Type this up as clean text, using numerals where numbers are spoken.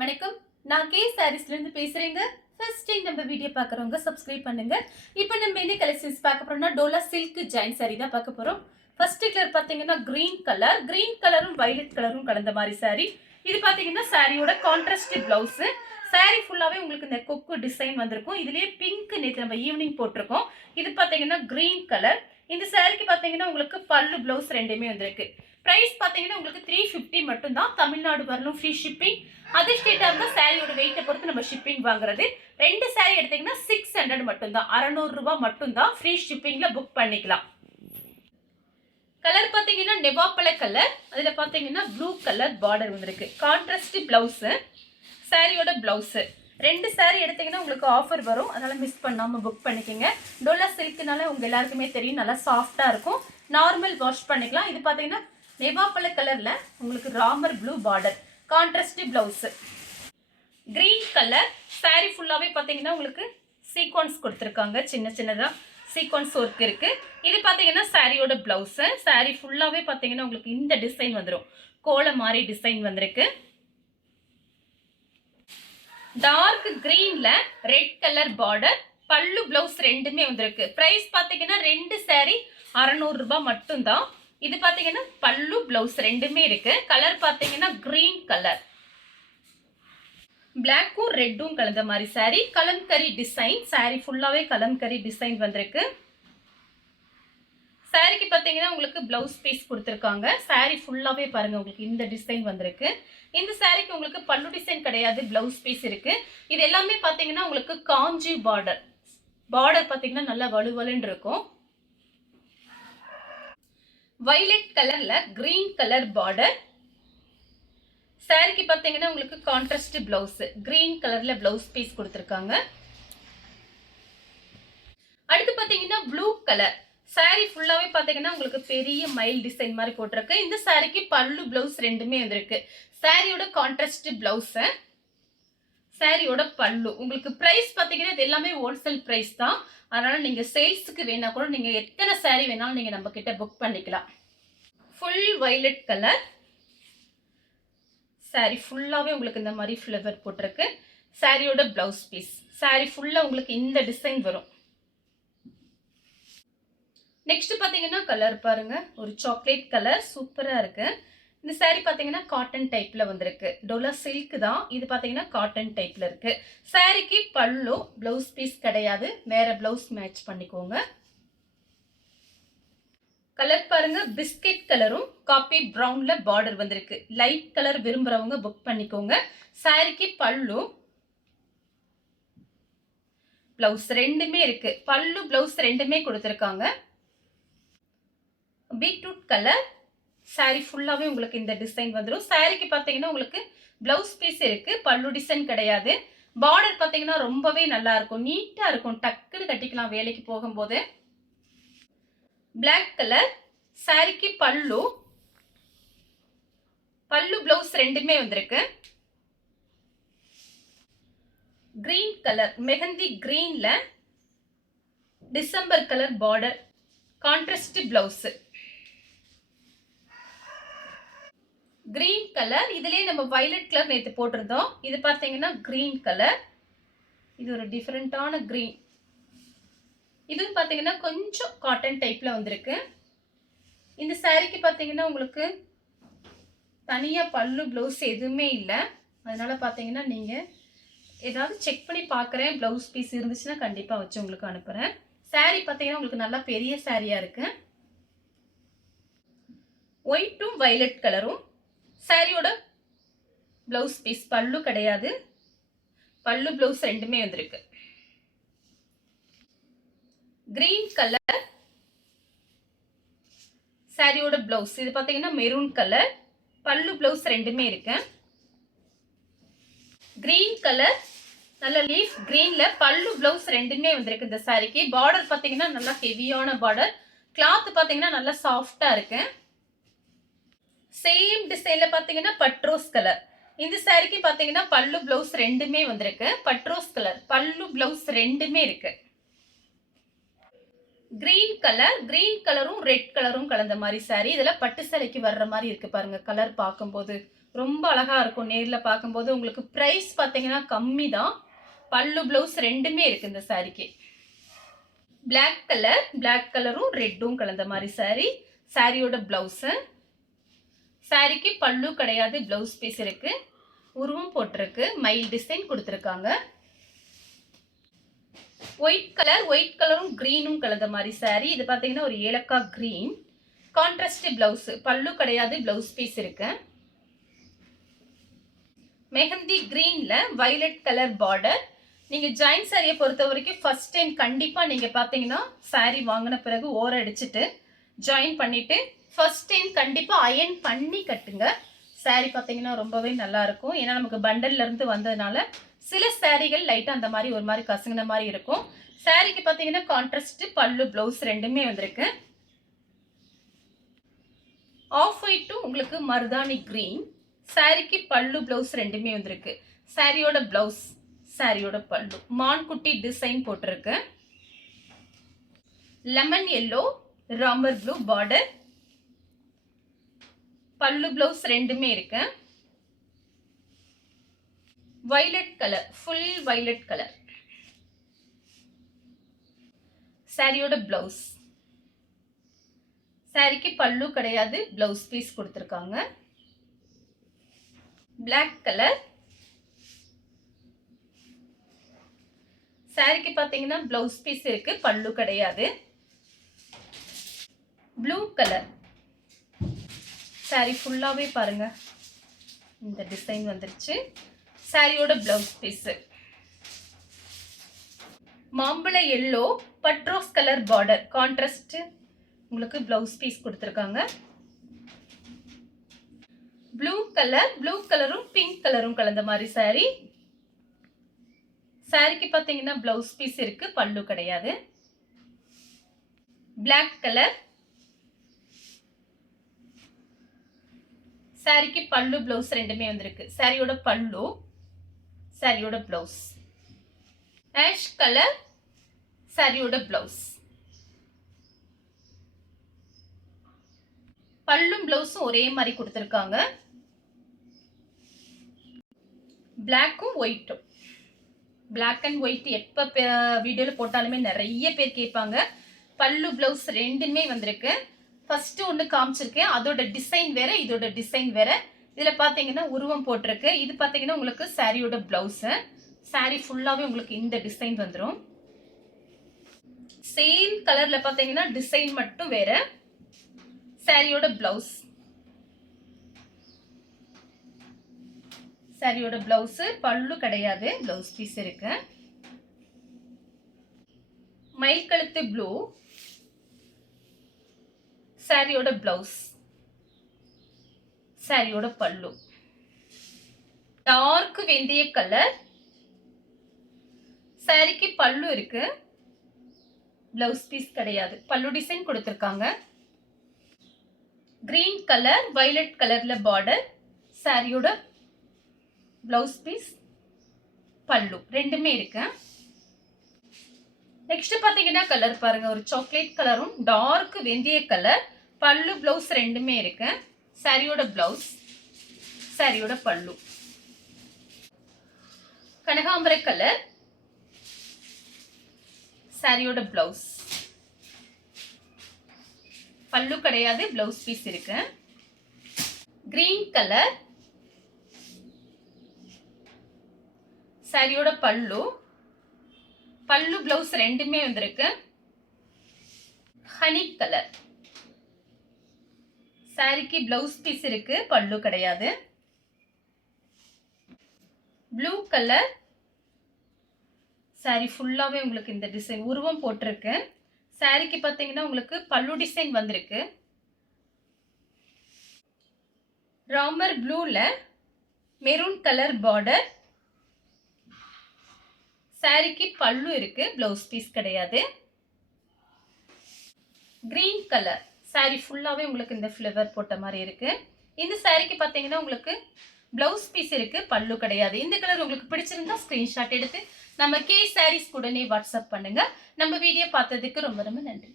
வணக்கம். நான் கே சாரீஸ்ல இருந்து பேசுறேங்க. ஃபர்ஸ்ட் டைம் நம்ம வீடியோ பார்க்குறவங்க சப்ஸ்கிரைப் பண்ணுங்க. இப்போ நம்ம என்ன கலெக்ஷன்ஸ் பார்க்க போறோம்னா டோலா சில்க் ஜாயின் சாரி தான் பார்க்க போறோம். ஃபர்ஸ்ட் கலர் பார்த்தீங்கன்னா கிரீன் கலரும் வயலட் கலரும் கலந்த மாதிரி சாரி. இது பார்த்தீங்கன்னா சாரியோட கான்ட்ராஸ்ட் பிளவுஸ். சாரி ஃபுல்லாவே உங்களுக்கு இந்த கொக்கு டிசைன் வந்திருக்கும். இதுலயே பிங்க் நேற்று நம்ம ஈவினிங் போட்டிருக்கோம். இது பார்த்தீங்கன்னா கிரீன் கலர். இந்த சாரிக்கு பார்த்தீங்கன்னா உங்களுக்கு பல்லு பிளவுஸ் ரெண்டுமே வந்திருக்கு. பிரைஸ் பார்த்தீங்கன்னா உங்களுக்கு 350 மட்டும் தான். தமிழ்நாடு வரலும் ஃப்ரீ ஷிப்பிங். அதர் ஸ்டேட்டா இருந்தால் சாரியோட வெயிட்டை பொறுத்து நம்ம ஷிப்பிங் வாங்குறது. 2 சாரி எடுத்தீங்கன்னா 600 மட்டும் தான். 600 ரூபாய் மட்டும் தான். ஃப்ரீ ஷிப்பிங்ல புக் பண்ணிக்கலாம். கலர் பார்த்தீங்கன்னா நெவாப்பழ கலர். அதுல பார்த்தீங்கன்னா ப்ளூ கலர் பார்டர் வந்திருக்கு. Contrast blouse. சாரியோட பிளவுஸ் 2 சாரி எடுத்தீங்கன்னா உங்களுக்கு ஆஃபர் வரும். அதனால மிஸ் பண்ணாம புக் பண்ணிக்கோங்க. டோலா சில்க்னால உங்க எல்லாருக்குமே தெரியும், நல்லா சாஃப்டா இருக்கும். நார்மல் வாஷ் பண்ணிக்கலாம். இது பார்த்தீங்கன்னா நெவாப்பழ கலர்ல உங்களுக்கு Ramar blue border, contrast blouse. Green colour sari ஃபுல்லாவே பார்த்தீங்கன்னா உங்களுக்கு சீக்வன்ஸ் கொடுத்துருக்காங்க. சின்ன சின்னதா சீக்வன்ஸ் ஒர்க் இருக்கு. இது பார்த்தீங்கன்னா சாரியோட பிளவுஸ். சாரி ஃபுல்லாவே பார்த்தீங்கன்னா உங்களுக்கு இந்த டிசைன் வந்துடும். கோல மாதிரி டிசைன் வந்திருக்கு. டார்க் கிரீன்ல ரெட் கலர் பார்டர், பல்லு பிளவுஸ் ரெண்டுமே வந்திருக்கு. பிரைஸ் பார்த்தீங்கன்னா 2 சாரி 600 ரூபாய் மட்டும் தான். இது பார்த்தீங்கன்னா பல்லு பிளவுஸ் ரெண்டுமே இருக்கு. கலர் பார்த்தீங்கன்னா கிரீன் கலர், பிளாக்கும் ரெட்டும் கலந்த மாதிரி சாரி. கலம்கரி டிசைன். சாரி ஃபுல்லாவே கலம்கரி டிசைன் வந்திருக்கு. சாரிக்கு பார்த்தீங்கன்னா உங்களுக்கு பிளவுஸ் பீஸ் கொடுத்துருக்காங்க. சாரி ஃபுல்லாவே பாருங்க உங்களுக்கு இந்த டிசைன் வந்திருக்கு. இந்த சாரிக்கு உங்களுக்கு பல்லு டிசைன் கிடையாது, பிளவுஸ் பீஸ் இருக்கு. இது எல்லாமே பார்த்தீங்கன்னா உங்களுக்கு காஞ்சி பார்டர். பார்டர் பார்த்தீங்கன்னா நல்லா வலுவலுன்னு இருக்கும். வயலட் கலர்ல கிரீன் கலர் பார்டர். சாரிக்கு பார்த்தீங்கன்னா உங்களுக்கு கான்ட்ராஸ்ட் பிளவுஸ். கிரீன் கலர்ல பிளவுஸ் பீஸ் கொடுத்துருக்காங்க. அடுத்து பார்த்தீங்கன்னா ப்ளூ கலர். சாரி ஃபுல்லாவே பார்த்தீங்கன்னா உங்களுக்கு பெரிய மயில் டிசைன் மாதிரி போட்டிருக்கு. இந்த சாரிக்கு பல்லு பிளவுஸ் ரெண்டுமே வந்திருக்கு. சாரியோட கான்ட்ராஸ்ட் பிளவுஸ், சாரியோட பல்லு. உங்களுக்கு பிரைஸ் பார்த்தீங்கன்னா இது எல்லாமே ஹோல்சேல் பிரைஸ் தான். அதனால நீங்க சேல்ஸுக்கு வேணா கூட நீங்க எத்தனை சாரி வேணாலும் நீங்க நம்ம கிட்ட புக் பண்ணிக்கலாம். Full violet colour. சாரி ஃபுல்லாவே உங்களுக்கு இந்த மாதிரி ஃப்ளவர் போட்டிருக்கு. சாரியோட பிளவுஸ் பீஸ். சாரி ஃபுல்லா உங்களுக்கு இந்த டிசைன் வரும். நெக்ஸ்ட் பாத்தீங்கன்னா கலர் பாருங்க, ஒரு சாக்லேட் கலர் சூப்பரா இருக்கு. இந்த சாரி பாத்தீங்கன்னா காட்டன் டைப்ல வந்திருக்கு. டோலா சில்க் தான். இது பாத்தீங்கன்னா காட்டன் டைப்ல இருக்கு. சாரிக்கு பல்லு, பிளவுஸ் பீஸ் கிடையாது. வேற பிளவுஸ் மேட்ச் பண்ணிக்கோங்க. கலர் பாருங்க, பிஸ்கட் கலரும் காபி பிரவுன்ல பார்டர் வந்திருக்கு. லைட் கலர் விரும்புறவங்க புக் பண்ணிக்கோங்க. சாரிக்கு பல்லு, பிளவுஸ் ரெண்டுமே இருக்கு. பல்லு பிளவுஸ் ரெண்டுமே கொடுத்திருக்காங்க. Beetroot colour. சாரி ஃபுல்லாவே உங்களுக்கு இந்த டிசைன் வந்துடும். சாரிக்கு பார்த்தீங்கன்னா உங்களுக்கு பிளவுஸ் பீஸ் இருக்கு, பல்லு டிசைன் கிடையாது. பார்டர் பார்த்தீங்கன்னா ரொம்பவே நல்லா இருக்கும், நீட்டா இருக்கும். டக்குன்னு கட்டிக்கலாம் வேலைக்கு போகும்போது. Black colour. சாரிக்கு பல்லு, பிளவுஸ் ரெண்டுமே வந்திருக்கு. கிரீன் கலர், மெஹந்தி கிரீன்ல December colour border, contrast blouse. Green colour. இதுலயே நம்ம வயலட் கலர் நேற்று போட்டிருந்தோம். இது பார்த்தீங்கன்னா கிரீன் கலர். இது ஒரு டிஃப்ரெண்டான கிரீன். இது பார்த்தீங்கன்னா கொஞ்சம் காட்டன் டைப்ல வந்திருக்கு. இந்த சாரிக்கு பார்த்தீங்கன்னா உங்களுக்கு தனியா பல்லு பிளவுஸ் எதுவுமே இல்லை. அதனால பார்த்தீங்கன்னா நீங்க ஏதாவது செக் பண்ணி பார்க்குறேன், பிளவுஸ் பீஸ் இருந்துச்சுன்னா கண்டிப்பா வச்சு உங்களுக்கு அனுப்புறேன். சாரி பார்த்தீங்கன்னா உங்களுக்கு நல்லா பெரிய சாரியா இருக்கு. ஒயிட்டும் வயலட் கலரும். சாரியோட பிளவுஸ் பீஸ், பல்லு கிடையாது. பல்லு பிளவுஸ் ரெண்டுமே வந்திருக்கு. கிரீன் கலர் சாரியோட பிளவுஸ். இது பாத்தீங்கன்னா மெரூன் கலர். பல்லு பிளவுஸ் ரெண்டுமே இருக்கு. கிரீன் கலர், நல்ல லீஃப் கிரீன்ல பல்லு பிளவுஸ் ரெண்டுமே வந்திருக்கு. இந்த சாரிக்கு பார்டர் பாத்தீங்கன்னா நல்லா ஹெவியான பார்டர். கிளாத் பாத்தீங்கன்னா நல்லா சாஃப்டா இருக்கு. சேம் டிசைன்ல பாத்தீங்கன்னா பட்ரோஸ் கலர். இந்த சாரிக்கு பாத்தீங்கன்னா பல்லு பிளவுஸ் ரெண்டுமே வந்திருக்கு. பட்ரோஸ் கலர், பல்லு பிளவுஸ் ரெண்டுமே இருக்கு. Green colour. கிரீன் கலரும் ரெட் கலரும் கலந்த மாதிரி சாரி. இதுல பட்டு சேலைக்கு வர்ற மாதிரி இருக்கு பாருங்க. கலர் பார்க்கும்போது ரொம்ப அழகா இருக்கும் நேர்ல பார்க்கும்போது. உங்களுக்கு பிரைஸ் பார்த்தீங்கன்னா கம்மி தான். பல்லு ப்ளவுஸ் ரெண்டுமே இருக்கு இந்த சாரிக்கு. பிளாக் கலர், பிளாக் கலரும் ரெட்டும் கலந்த மாதிரி சாரி. சாரியோட பிளவுஸு. சாரிக்கு பல்லு கிடையாது, பிளவுஸ் பீஸ் இருக்கு. உருவம் போட்டிருக்கு, மயில் டிசைன் கொடுத்துருக்காங்க. ஒயிட் கலர், ஒயிட் கலரும் கிரீனும் கலந்த மாதிரி சாரி. இது பார்த்தீங்கன்னா ஒரு ஏலக்காய் கிரீன். கான்ட்ராஸ்ட் பிளவுஸ், பல்லு கிடையாது, பிளவுஸ் பீஸ் இருக்கு. மெஹந்தி கிரீன்ல வயலட் கலர் பார்டர். நீங்க ஜாயின் சாரியை பொறுத்த வரைக்கும் ஃபர்ஸ்ட் டைம் கண்டிப்பா நீங்க பாத்தீங்கன்னா சாரி வாங்கின பிறகு ஓர அடிச்சுட்டு ஜாயின் பண்ணிட்டு ஃபர்ஸ்ட் டைம் கண்டிப்பா அயன் பண்ணி கட்டுங்க. சாரி பாத்தீங்கன்னா ரொம்பவே நல்லா இருக்கும். ஏன்னா நமக்கு பண்டல்ல இருந்து வந்ததுனால சில சாரிகள் லைட்டா அந்த மாதிரி ஒரு மாதிரி கசங்கின மாதிரி இருக்கும். சாரிக்கு பாத்தீங்கன்னா கான்ட்ராஸ்ட் பல்லு பிளவுஸ் ரெண்டுமே வந்திருக்கு. ஆஃப் ஒயிட் உங்களுக்கு மருதாணி கிரீன். சாரிக்கு பல்லு பிளவுஸ் ரெண்டுமே வந்திருக்கு. சாரியோட பிளவுஸ், சாரியோட பல்லு மான்குட்டி டிசைன் போட்டிருக்கு. Lemon yellow, Ramar blue border. பல்லு பிளவுஸ் ரெண்டுமே இருக்கு. Violet colour, full violet colour. சாரியோட பிளவுஸ். சாரிக்கு பல்லு கிடையாது, பிளவுஸ் பீஸ் கொடுத்துருக்காங்க. Black colour. சாரிக்கு பாத்தீங்கன்னா பிளவுஸ் பீஸ் இருக்கு, பல்லு கிடையாது. Blue colour. சாரி ஃபுல்லாவே பாருங்க இந்த டிசைன் வந்துருச்சு. சாரியோட பிளவுஸ் பீஸ். மாம்பழ எல்லோ, பட்ரோஸ் கலர் பார்டர். கான்ட்ராஸ்ட் உங்களுக்கு பிளவுஸ் பீஸ் கொடுத்துருக்காங்க. ப்ளூ கலர், ப்ளூ கலரும் பிங்க் கலரும் கலந்த மாதிரி சாரி. சாரிக்கு பாத்தீங்கன்னா பிளவுஸ் பீஸ் இருக்கு, பல்லு கிடையாது. Black colour. சாரிக்கு பல்லு பிளவுஸ் ரெண்டுமே வந்திருக்கு. சாரியோட பல்லு, சாரியோட பிளவுஸ். ஆஷ் கலர், சாரியோட பிளவுஸ். பல்லும் பிளவுஸும் ஒரே மாதிரி கொடுத்துருக்காங்க. பிளாக்கும் ஒயிட்டும். பிளாக் அண்ட் ஒயிட் எப்போ வீடியோவில் போட்டாலுமே நிறைய பேர் கேட்பாங்க. பல்லு பிளவுஸ் ரெண்டுமே வந்திருக்கு. ஃபர்ஸ்ட் ஒன்று காமிச்சிருக்கேன், அதோட டிசைன் வேற, இதோட டிசைன் வேற. இதில் பார்த்தீங்கன்னா உருவம் போட்டிருக்கு. இது பார்த்தீங்கன்னா உங்களுக்கு சாரியோட பிளவுஸு. சாரி ஃபுல்லாகவே உங்களுக்கு இந்த டிசைன் வந்துடும். சேம் கலரில் பார்த்தீங்கன்னா டிசைன் மட்டும் வேற. சாரியோட பிளவுஸ். சாரியோட பிளவுஸ், பல்லு கிடையாது, பிளவுஸ் பீஸ் இருக்கு. மயில் கழுத்து ப்ளூ. சாரியோட பிளவுஸ், சாரியோட பல்லு. டார்க் வெந்தய கலர். சாரிக்கு பல்லு இருக்கு, பிளவுஸ் பீஸ் கிடையாது, பல்லு டிசைன் கொடுத்திருக்காங்க. கிரீன் கலர், வயலட் கலர்ல பார்டர். சாரியோட பிளவுஸ் பீஸ், பல்லு ரெண்டுமே இருக்கு. நெக்ஸ்ட் பாத்தீங்கன்னா கலர் பாருங்க, ஒரு சாக்லேட் கலரும் டார்க் வெந்தய கலர். பல்லு பிளவுஸ் ரெண்டுமே இருக்கு. சாரியோட பிளவுஸ், சாரியோட பல்லு. கனகாம்பர கலர். சாரியோட பிளவுஸ், பல்லு கிடையாது, பிளவுஸ் பீஸ் இருக்கு. Green colour. சாரியோட பல்லு, பல்லு பிளவுஸ் ரெண்டுமே வந்திருக்கு. Honey colour. சாரிக்கு பிளவுஸ் பீஸ் இருக்கு, பல்லு கிடையாது. Blue colour. சாரி ஃபுல்லாவே உங்களுக்கு இந்த டிசைன் உருவம் போட்டிருக்கு. சாரிக்கு பாத்தீங்கன்னா உங்களுக்கு பல்லு டிசைன் வந்திருக்கு. ராமர் ப்ளூல மெரூன் கலர் பார்டர். சாரிக்கு பல்லு இருக்கு, பிளவுஸ் பீஸ் கிடையாது. Green colour. சாரி ஃபுல்லாவே உங்களுக்கு இந்த ஃப்ளவர் போட்ட மாதிரி இருக்கு. இந்த சாரிக்கு பாத்தீங்கன்னா உங்களுக்கு பிளவுஸ் பீஸ் இருக்கு, பல்லு கிடையாது. இந்த கலர் உங்களுக்கு பிடிச்சிருந்தா ஸ்கிரீன்ஷாட் எடுத்து நம்ம கே சாரீஸ் உடனே வாட்ஸ்அப் பண்ணுங்க. நம்ம வீடியோ பார்த்ததுக்கு ரொம்ப ரொம்ப நன்றி.